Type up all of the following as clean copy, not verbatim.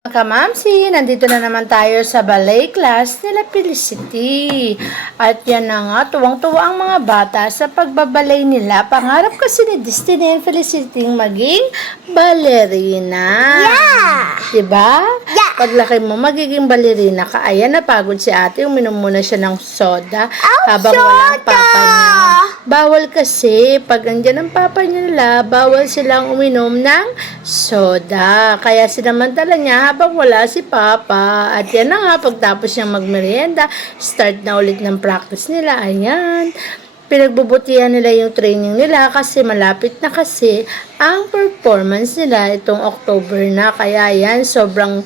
Kamamsi, nandito na naman tayo sa ballet class nila Felicity. At yan na nga, tuwang-tuwa ang mga bata sa pagbabalay nila. Pangarap kasi ni Destiny and Felicity maging ballerina. Yeah! Diba? Yeah! Paglaki mo, magiging ballerina ka. Ayan, napagod si ate. Uminom muna siya ng soda habang walang papa niya. Bawal kasi, pag andyan ang papa nila, bawal silang uminom ng soda. Kaya sinamantala niya habang wala si papa. At yan na nga, pagtapos niyang magmerienda, start na ulit ng practice nila. Ayan. Pinagbubutihan nila yung training nila kasi malapit na kasi ang performance nila itong October na. Kaya yan, sobrang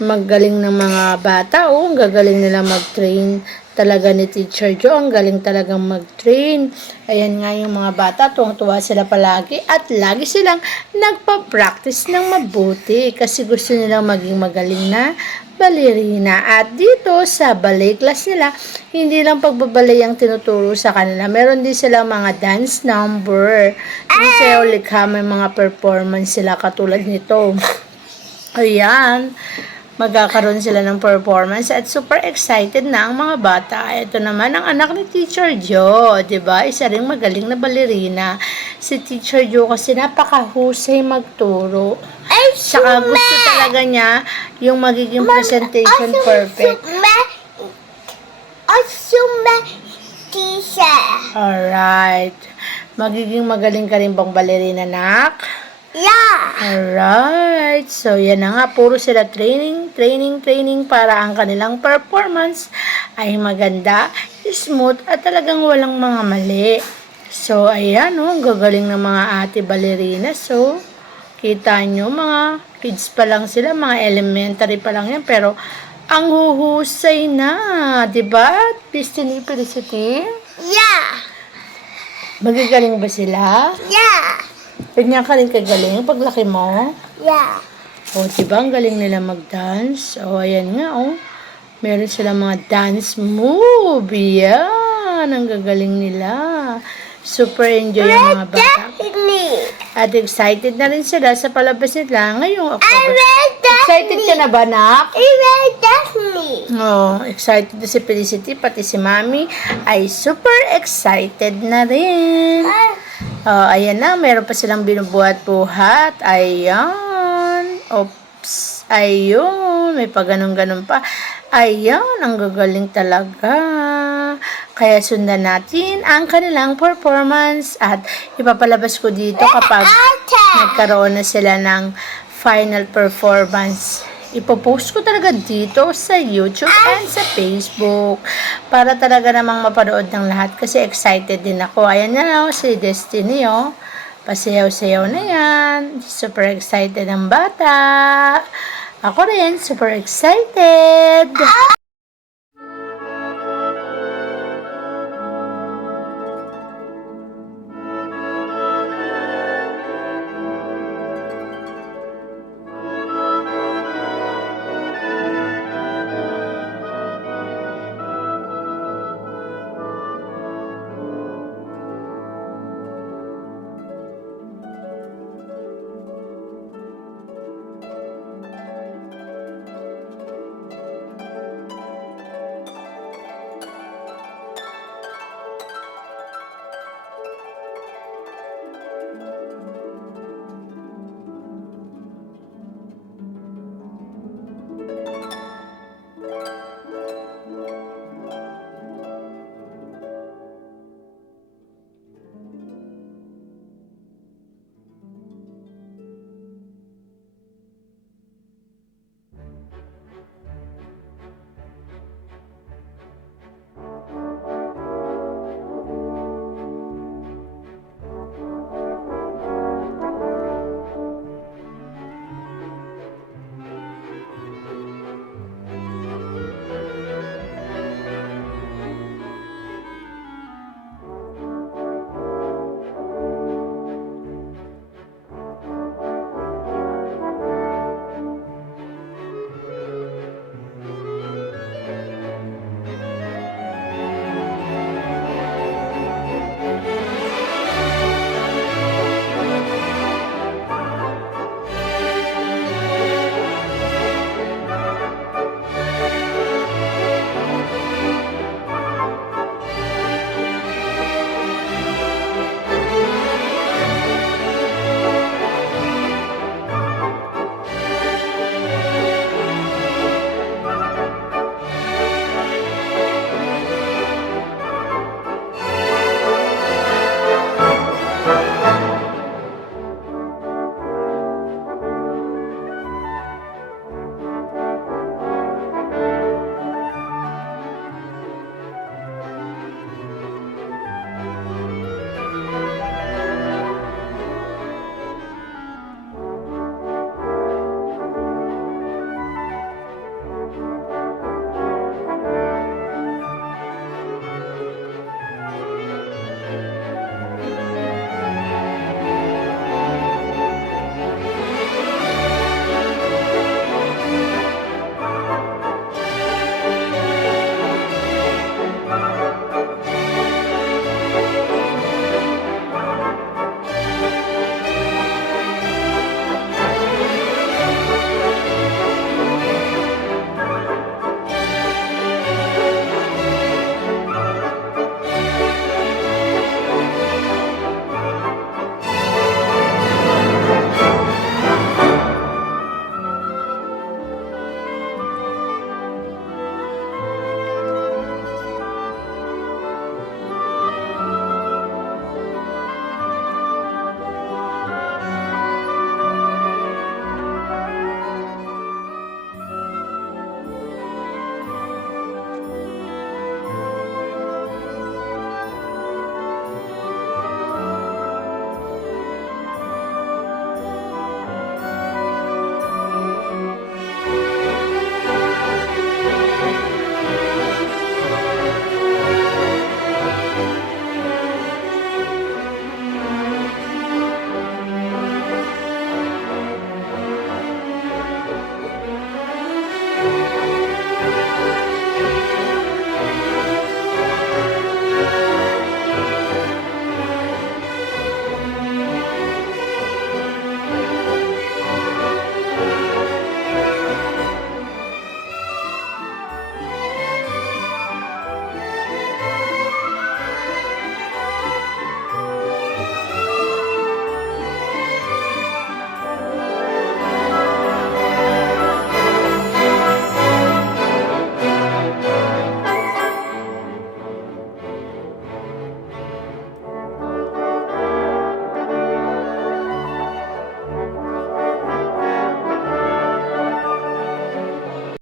magaling ng mga bata. Ang gagaling nila mag-train talaga ni Teacher Joe. Ang galing talagang mag-train. Ayan nga yung mga bata, tuwang-tuwa sila palagi at lagi silang nagpa-practice ng mabuti kasi gusto nilang maging magaling na ballerina. At dito sa ballet class nila, hindi lang pagbabalay ang tinuturo sa kanila. Meron din silang mga dance number. Yung sayaw likha, may mga performance sila katulad nito. Ayan. Magkakaroon sila ng performance at super excited na ang mga bata. Ito naman ang anak ni Teacher Joe, 'di ba? Isa ring magaling na ballerina. Si Teacher Joe kasi napakahusay magturo. Saka gusto talaga niya yung magiging presentation perfect. Alright. Magiging magaling ka rin bang ballerina, nak? Yeah! Alright. So, yan na nga. Puro sila training para ang kanilang performance ay maganda, smooth, at talagang walang mga mali. So, ayan, ang gagaling ng mga ate ballerina. So, kita nyo, mga kids pa lang sila, mga elementary pa lang yan, pero ang huhusay na, diba? Destiny, Felicity? Yeah! Magagaling ba sila? Yeah! Ganyan ka rin kagaling paglaki mo? Yeah! O, diba? Ang galing nila mag-dance. O, ayan nga, meron sila mga dance move. Yan. Ang gagaling nila. Super enjoy yung mga bata. At excited na rin sila sa palabas nila ngayong October. Excited ka na ba, nak? Oh, excited na si Felicity, pati si Mami ay super excited na rin. Ayan na, meron pa silang binubuhat-buhat. Ayan. Oops. Ayun. May pa ganun-ganun pa. Ayan. Ang gagaling talaga. Kaya sundan natin ang kanilang performance. At ipapalabas ko dito kapag nagkaroon na sila ng final performance. Ipopost ko talaga dito sa YouTube and sa Facebook para talaga namang mapanood ng lahat kasi excited din ako. Ayan na si Destiny, pasayaw-sayaw na yan. Super excited ang bata. Ako rin, super excited.